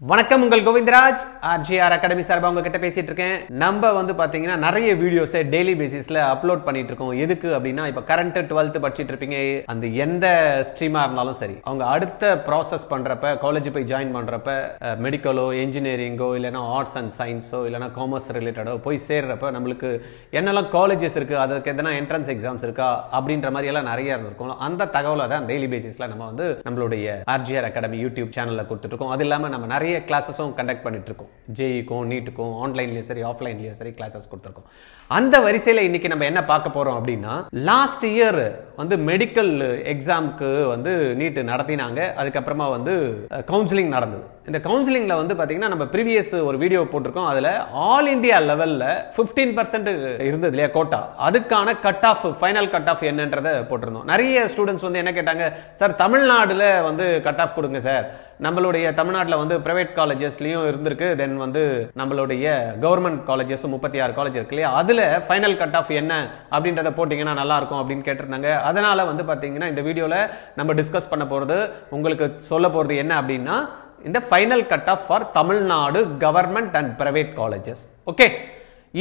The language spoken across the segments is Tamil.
வணக்கம் உங்கள் கோவிந்தராஜ் ஆர்ஜிஆர் அகாடமி சார்பாக உங்ககிட்ட பேசிட்டு இருக்கேன். நம்ம வந்து பாத்தீங்கன்னா நிறைய வீடியோஸை டெய்லி பேசிஸ்ல அப்லோட் பண்ணிட்டு இருக்கோம். எதுக்கு அப்படின்னா இப்ப கரண்ட் 12th படிச்சிட்டு இருப்பீங்க, அந்த எந்த ஸ்ட்ரீமா இருந்தாலும் சரி, அவங்க அடுத்த ப்ராசஸ் பண்றப்ப காலேஜ் போய் ஜாயின் பண்றப்ப மெடிக்கலோ என்ஜினியரிங்கோ இல்லைன்னா ஆர்ட்ஸ் அண்ட் சயின்ஸோ இல்லைன்னா காமர்ஸ் ரிலேட்டடோ போய் சேர்றப்ப நம்மளுக்கு என்னெல்லாம் காலேஜஸ் இருக்கு, அதுக்கு எதனா என்ட்ரன்ஸ் எக்ஸாம்ஸ் இருக்கா அப்படின்ற மாதிரி எல்லாம் நிறைய இருந்திருக்கும். அந்த தகவலை தான் டெய்லி பேசிஸ்ல நம்ம வந்து நம்மளுடைய ஆர்ஜிஆர் அகாடமி யூடியூப் சேனல்ல கொடுத்துட்டு இருக்கோம். அது இல்லாம நம்ம நிறைய கிளாஸஸும் கண்டக்ட் பண்ணிட்டு இருக்கோம். ஜேஇக்கும் நீட்டுக்கும் ஆன்லைன்லயும் சரி ஆஃப்லைன்லயும் சரி கிளாஸஸ் கொடுத்துருக்கோம். அந்த வரிசையில இன்னைக்கு நம்ம என்ன பார்க்க போறோம் அப்படின்னா, லாஸ்ட் இயர் வந்து மெடிக்கல் எக்ஸாமுக்கு வந்து நீட் நடத்தினாங்க. அதுக்கப்புறமா வந்து கவுன்சிலிங் நடந்தது. இந்த கவுன்சிலிங்ல வந்து பாத்தீங்கன்னா நம்ம ப்ரீவியஸ் ஒரு வீடியோ போட்டிருக்கோம். அதுல ஆல் இந்தியா லெவல்ல 15% இருந்தது இல்லையா கோட்டா, அதுக்கான cut off final cut of என்னன்றதை போட்டிருந்தோம். நிறைய ஸ்டூடெண்ட்ஸ் வந்து என்ன கேட்டாங்க, சார் தமிழ்நாடுல வந்து கட் ஆஃப் கொடுங்க சார், நம்மளுடைய தமிழ்நாட்டில் வந்து பிரைவேட் காலேஜஸ்லயும் இருந்திருக்கு, தென் வந்து நம்மளுடைய கவர்மெண்ட் காலேஜஸ் 36 காலேஜ் இருக்கு இல்லையா, அதுல ஃபைனல் கட் ஆஃப் என்ன அப்படின்றத போட்டீங்கன்னா நல்லா இருக்கும் அப்படின்னு கேட்டிருந்தாங்க. அதனால வந்து பாத்தீங்கன்னா இந்த வீடியோல நம்ம டிஸ்கஸ் பண்ண போறது, உங்களுக்கு சொல்ல போறது என்ன அப்படின்னா, இந்த final cut off for Tamil Nadu government and private colleges. Okay,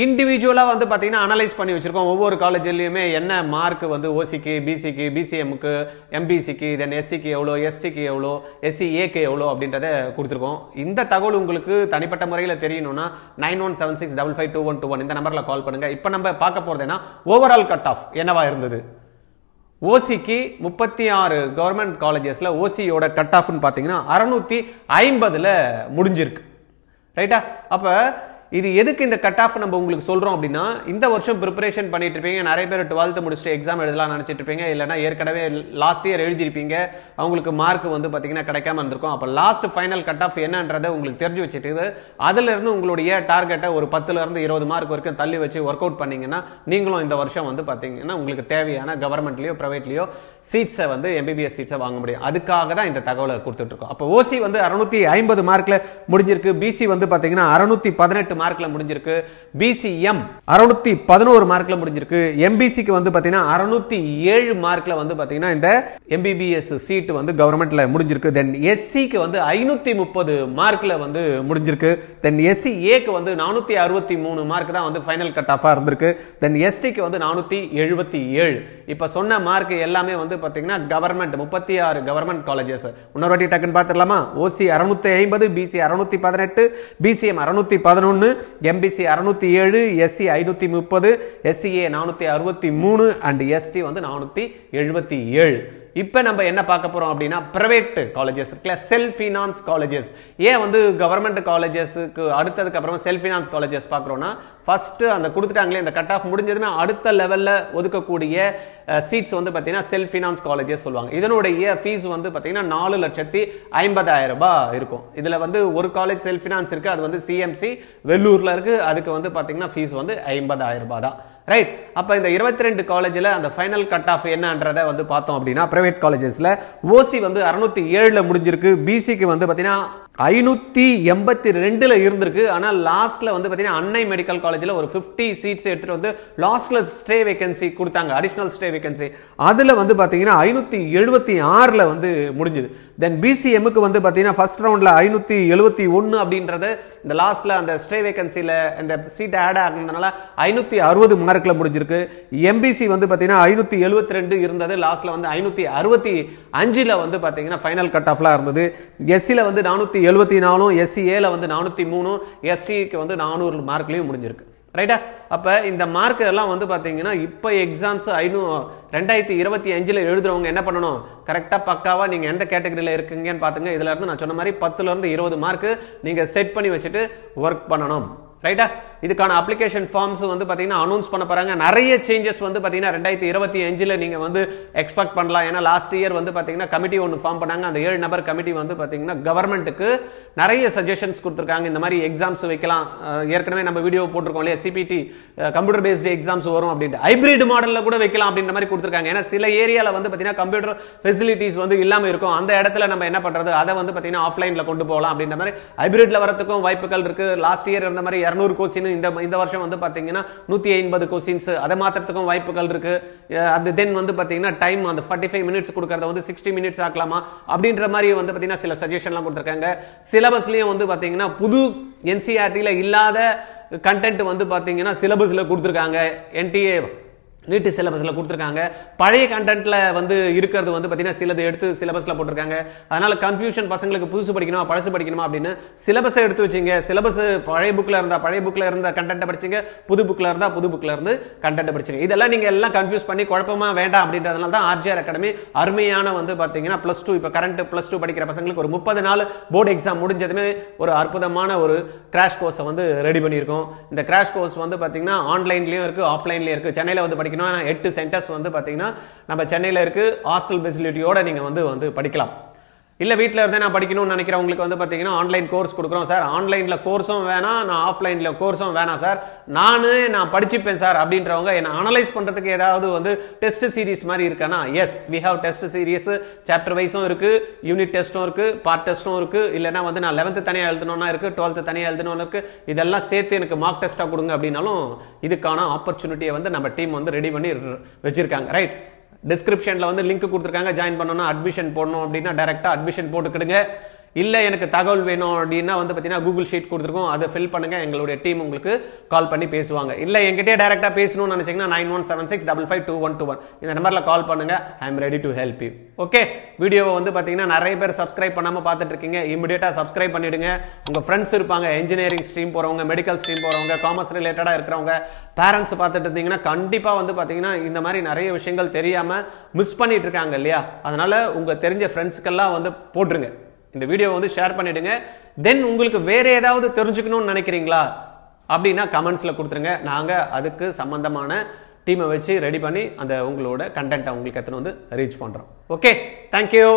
இண்டிவிஜுவலா வந்து பாத்தீங்கன்னா அனலைஸ் பண்ணி வச்சிருக்கோம். ஒவ்வொரு காலேஜ்லயுமே என்ன மார்க் வந்து ஓசிக்கு, பிசிக்கு, பிசிஎம்க்கு, எம்பிசிக்கு, தென் எஸ்சிக்கு எவ்வளோ, எஸ்டிக்கு எவ்வளோ, எஸ்சிஏக்கு எவ்வளோ அப்படின்றத கொடுத்துருக்கோம். இந்த தகவல் உங்களுக்கு தனிப்பட்ட முறையில் தெரியணும்னா 9176552121 இந்த நம்பர்ல கால் பண்ணுங்க. இப்போ நம்ம பார்க்க போறது என்ன, ஓவரால் கட் ஆஃப் என்னவா இருந்தது. ஓசிக்கு 36 கவர்மெண்ட் காலேஜஸ்ல ஓசியோட கட் ஆஃப்னு பாத்தீங்கன்னா 650ல முடிஞ்சிருக்கு. ரைட்டா? அப்ப இது எதுக்கு இந்த கட் ஆஃப் நம்ம உங்களுக்கு சொல்றோம் அப்படின்னா, இந்த வருஷம் ப்ரிப்பரேஷன் பண்ணிட்டு இருப்பீங்க, நிறைய பேர் 12th முடிச்சுட்டு எக்ஸாம் எழுதலாம் நினைச்சிட்டு இருப்பீங்க, இல்லைன்னா ஏற்கனவே லாஸ்ட் இயர் எழுதிருப்பீங்க, அவங்களுக்கு மார்க் வந்து பாத்தீங்கன்னா கிடைக்காம இருந்திருக்கும். அப்ப லாஸ்ட் ஃபைனல் கட் ஆஃப் என்னன்றதை உங்களுக்கு தெரிஞ்சு வச்சுட்டு அதுல இருந்து உங்களுடைய டார்கெட்டை ஒரு 10ல இருந்து 20 மார்க் வரைக்கும் தள்ளி வச்சு ஒர்க் அவுட் பண்ணீங்கன்னா நீங்களும் இந்த வருஷம் வந்து பாத்தீங்கன்னா உங்களுக்கு தேவையான கவர்மெண்ட்லயோ பிரைவேட்லயோ சீட்ஸை வந்து எம்பிபிஎஸ் சீட்ஸை வாங்க முடியும். அதுக்காக தான் இந்த தகவலை கொடுத்துட்டு இருக்கோம். அப்போ ஓசி வந்து 650 மார்க்ல முடிஞ்சிருக்கு, பிசி வந்து பாத்தீங்கன்னா 618 மார்க்ல முடிஞ்சிருக்கு, பிசிஎம் 611 மார்க்ல முடிஞ்சிருக்கு, எம்பிசிக்கு வந்து பாத்தீங்கன்னா 607 மார்க்ல வந்து பாத்தீங்கன்னா இந்த எம்பிபிஎஸ் சீட் வந்து கவர்மெண்ட்ல முடிஞ்சிருக்கு. தென் எஸ்சிக்கு வந்து 530 மார்க்ல வந்து முடிஞ்சிருக்கு. தென் எஸ்சிஏக்கு வந்து 463 மார்க் தான் வந்து ஃபைனல் கட் ஆஃபா இருந்திருக்கு. தென் எஸ்டிக்கு வந்து 477. இப்ப சொன்ன மார்க் எல்லாமே வந்து பாத்தீங்கன்னா கவர்மெண்ட் 36 கவர்மெண்ட் காலேஜஸ். இன்னொரு வாட்டி டக்குன்னு பாத்துடலாமா, OC 650, BC 618, BCM 611, MBC 607, SC 530, SCA 463 and ST வந்து 477. இப்ப நம்ம என்ன பார்க்க போறோம் அப்படின்னா, பிரைவேட் காலேஜஸ் இருக்குல்ல, செல்ஃப் ஃபினான்ஸ் காலேஜஸ். ஏன் வந்து கவர்மெண்ட் காலேஜஸ்க்கு அடுத்ததுக்கு அப்புறமா செல்ஃப் ஃபினான்ஸ் காலேஜஸ் பார்க்கறோம்னா, ஃபர்ஸ்ட் அந்த கொடுத்துட்டாங்களே இந்த கட் ஆஃப் முடிஞ்சதுமே அடுத்த லெவல்ல ஒதுக்கக்கூடிய சீட்ஸ் வந்து பாத்தீங்கன்னா செல்ஃப் ஃபினான்ஸ் காலேஜஸ் சொல்லுவாங்க. இதனுடைய ஃபீஸ் வந்து பாத்தீங்கன்னா 4,50,000 ரூபாய் இருக்கும். இதுல வந்து ஒரு காலேஜ் செல்ஃப் ஃபினான்ஸ் இருக்கு, அது வந்து சிஎம்சி வெள்ளூர்ல இருக்கு, அதுக்கு வந்து பாத்தீங்கன்னா ஃபீஸ் வந்து 50,000 ரூபாய் தான். ரைட்? அப்ப இந்த 22 காலேஜ்ல அந்த ஃபைனல் கட் ஆஃப் என்னன்றதை வந்து பார்த்தோம் அப்படின்னா, பிரைவேட் காலேஜஸ்ல ஓசி வந்து 607ல முடிஞ்சிருக்கு, பிசிக்கு வந்து பாத்தீங்கன்னா 582ல இருந்திருக்கு. ஆனா லாஸ்ட்ல வந்து பாத்தீங்கன்னா அன்னை மெடிக்கல் காலேஜ்ல ஒரு 50 சீட்ஸ் எடுத்துட்டு வந்து லாஸ்ட்ல ஸ்டே வேகன்சி கொடுத்தாங்க, அடிஷனல் ஸ்டே வேகன்சி. அதுல வந்து பாத்தீங்கன்னா 576ல வந்து முடிஞ்சது. தென் பிசிஎம்க்கு வந்து பாத்தீங்கன்னா ஃபர்ஸ்ட் ரவுண்ட்ல 571 அப்படின்றது இந்த லாஸ்ட்ல அந்த ஸ்டே வேகன்சில இந்த சீட் ஆட் ஆகுனதுனால 560 மார்க்ல முடிஞ்சிருக்கு. எம்பிசி வந்து பாத்தீங்கன்னா 572 இருந்தது, லாஸ்ட்ல வந்து 565ல வந்து பாத்தீங்கன்னா ஃபைனல் கட் ஆஃப்ல இருந்தது. எஸ்சில வந்து 474, எஸ்சிஏல வந்து 403, எஸ்டிக்கு வந்து 400 மார்க்லயும் முடிஞ்சிருக்கு. ரைட்டா? அப்ப இந்த மார்க் எல்லாம் வந்து பாத்தீங்கன்னா இப்ப எக்ஸாம்ஸ் 2025ல எழுதுறவங்க என்ன பண்ணணும், கரெக்டா பக்காவா நீங்க எந்த கேட்டகரியில இருக்கீங்கன்னு பாத்துங்க. இதுல இருந்து நான் சொன்ன மாதிரி 10ல இருந்து 20 மார்க் நீங்க செட் பண்ணி வச்சுட்டு ஒர்க் பண்ணணும். ரைட்டா? இதுக்கான அப்ளிகேஷன் ஃபார்ம்ஸ் வந்து பாத்தீங்கன்னா அனௌன்ஸ் பண்ண போறாங்க. நிறைய சேஞ்சஸ் வந்து பாத்தீங்கன்னா 2025ல நீங்க வந்து எக்ஸ்பெக்ட் பண்ணலாம். ஏன்னா லாஸ்ட் இயர் வந்து பாத்தீங்கன்னா கமிட்டி ஒன்னு ஃபார்ம் பண்ணாங்க. அந்த 7 நபர் கமிட்டி வந்து பாத்தீங்கன்னா கவர்மெண்ட்டுக்கு நிறைய சஜஷன்ஸ் கொடுத்திருக்காங்க. இந்த மாதிரி எக்ஸாம்ஸ் வைக்கலாம், ஏற்கனவே நம்ம வீடியோ போட்டிருக்கோம் இல்லையா, சிபிடி கம்ப்யூட்டர் பேஸ்டு எக்ஸாம்ஸ் வரும் அப்படின்ட்டு, ஹைபிரிட் மாடல்ல கூட வைக்கலாம் அப்படின்ற மாதிரி கொடுத்திருக்காங்க. ஏன்னா சில ஏரியால வந்து பாத்தீங்கன்னா கம்ப்யூட்டர் ஃபெசிலிட்டிஸ் வந்து இல்லாம இருக்கும், அந்த இடத்துல நம்ம என்ன பண்றது, அதை வந்து பாத்தீங்கன்னா ஆஃப்லைன்ல கொண்டு போகலாம் அப்படின்ற மாதிரி ஹைபிரிட்ல வரதுக்கும் வாய்ப்புகள் இருக்கு. லாஸ்ட் இயர் இருந்த மாதிரி 200 கொஸ்டின் இந்த வருஷம் வந்து பாத்தீங்கன்னா 150 கொஸ்டின்ஸ் அதை மாத்திரத்துக்கும் வாய்ப்புகள் இருக்கு. அது தென் வந்து பாத்தீங்கன்னா டைம் அந்த 45 மினிட்ஸ் கொடுக்கறத வந்து 60 மினிட்ஸ் ஆக்கலாமா அப்படின்ற மாதிரி வந்து பாத்தீங்கன்னா சில சஜஷன்லாம் கொடுத்திருக்காங்க. சிலபஸ்லயும் வந்து பாத்தீங்கன்னா புது NCERT-ல இல்லாத கண்டென்ட் வந்து பாத்தீங்கன்னா சிலபஸ்ல கொடுத்திருக்காங்க. NTA நீட் சிலபஸ்ல கொடுத்திருக்காங்க. பழைய கண்டென்ட்ல வந்து இருக்கிறது வந்து பாத்தீங்கன்னா சிலது எடுத்து சிலபஸ்ல போட்டிருக்காங்க. அதனால கன்ஃபியூஷன் பசங்களுக்கு புதுசு படிக்கணுமா பழசு படிக்கணுமா அப்படின்னு சிலபஸை எடுத்து வச்சிங்க. சிலபஸ் பழைய புக்ல இருந்த கண்டென்ட்டை படிச்சீங்க, புது புக்ல இருந்து கண்டென்ட் படிச்சீங்க. இதெல்லாம் நீங்க எல்லாம் கன்ஃபியூஸ் பண்ணி குழப்பமா வேண்டாம் அப்படின்றதுனால தான் RJR அகாடமி அருமையான வந்து பாத்தீங்கன்னா +2 இப்ப கரண்ட் +2 படிக்கிற பசங்களுக்கு ஒரு 30 நாள் போர்டு எக்ஸாம் முடிஞ்சதுமே ஒரு அற்புதமான ஒரு கிராஷ் கோர்ஸை வந்து ரெடி பண்ணியிருக்கோம். இந்த கிராஷ் கோர்ஸ் வந்து பாத்தீங்கன்னா ஆன்லைன்லயும் இருக்கு, ஆஃப்லைன்லயும் இருக்கு. சென்னையில வந்து படிக்கணும் 8 சென்டர்ஸ் வந்து பாத்தீங்கன்னா நம்ம சென்னையில இருக்கு. ஹாஸ்டல் ஃபெசிலிட்டியோட நீங்க வந்து படிக்கலாம். இல்ல வீட்ல இருந்தே நான் படிக்கணும்னு நினைக்கிறவங்களுக்கு வந்து பாத்தீங்கன்னா ஆன்லைன் கோர்ஸ் கொடுக்குறோம் சார். ஆன்லைன்ல கோர்ஸும் வேணாம், நான் ஆஃப்லைன்ல கோர்ஸும் வேணாம் சார், நான் படிச்சுப்பேன் சார் அப்படின்றவங்க என்ன அனலைஸ் பண்றதுக்கு ஏதாவது வந்து டெஸ்ட் சீரிஸ் மாதிரி இருக்கானா? Yes, we have test series. Chapter வைஸும் இருக்கு, யூனிட் டெஸ்டும் இருக்கு, பார்ட் டெஸ்டும் இருக்கு. இல்லைன்னா வந்து நான் 11th தனியா எழுதணும்னா இருக்கு, 12th தனியா எழுதணும்னு இருக்கு. இதெல்லாம் சேர்த்து எனக்கு மார்க் டெஸ்டா கொடுங்க அப்படின்னாலும் இதுக்கான ஆப்பர்ச்சுனிட்டியை வந்து நம்ம டீம் வந்து ரெடி பண்ணி வச்சிருக்காங்க. ரைட், டிஸ்கிரிப்ஷன்ல வந்து லிங்க் கொடுத்துருக்காங்க. ஜாயின் பண்ணனும், அட்மிஷன் போடணும் அப்படின்னா டைரக்டா அட்மிஷன் போட்டுக்கிடுங்க. இல்ல எனக்கு தகவல் வேணும் அப்படின்னா வந்து பாத்தீங்கன்னா கூகுள் ஷீட் கொடுத்துருக்கோம், அதை ஃபில் பண்ணுங்க. எங்களுடைய டீம் உங்களுக்கு கால் பண்ணி பேசுவாங்க. இல்ல என்கிட்டயே டைரக்டா பேசணும்னு நினைச்சீங்கன்னா 9176552121 இந்த நம்பர்ல கால் பண்ணுங்க. I am ready to help you. Okay, வீடியோவை வந்து பாத்தீங்கன்னா நிறைய பேர் சப்ஸ்கிரைப் பண்ணாம பார்த்துட்டு இருக்கீங்க. இமிடியேட்டா சப்ஸ்கிரைப் பண்ணிடுங்க. உங்க ஃப்ரெண்ட்ஸ் இருப்பாங்க, இன்ஜினியரிங் ஸ்ட்ரீம் போறவங்க, மெடிக்கல் ஸ்ட்ரீம் போறவங்க, காமர்ஸ் ரிலேட்டடா இருக்கிறவங்க, பேரண்ட்ஸ் பார்த்துட்டு இருந்தீங்கன்னா கண்டிப்பா வந்து பாத்தீங்கன்னா இந்த மாதிரி நிறைய விஷயங்கள் தெரியாம மிஸ் பண்ணிட்டு இருக்காங்க இல்லையா? அதனால உங்க தெரிஞ்ச ஃப்ரெண்ட்ஸ்க்கெல்லாம் வந்து போட்டுருங்க. இந்த வீடியோ வந்து ஷேர் பண்ணிடுங்க. தென் உங்களுக்கு வேற ஏதாவது தெரிஞ்சுக்கணும்னு நினைக்கிறீங்களா அப்படின்னா கமெண்ட்ஸ்ல கொடுத்துருங்க. நாங்க அதுக்கு சம்பந்தமான டீமை வச்சு ரெடி பண்ணி அந்த உங்களோட கண்டென்ட்டை உங்களுக்கு எத்தனை வந்து ரீச் பண்றோம். Okay, thank you.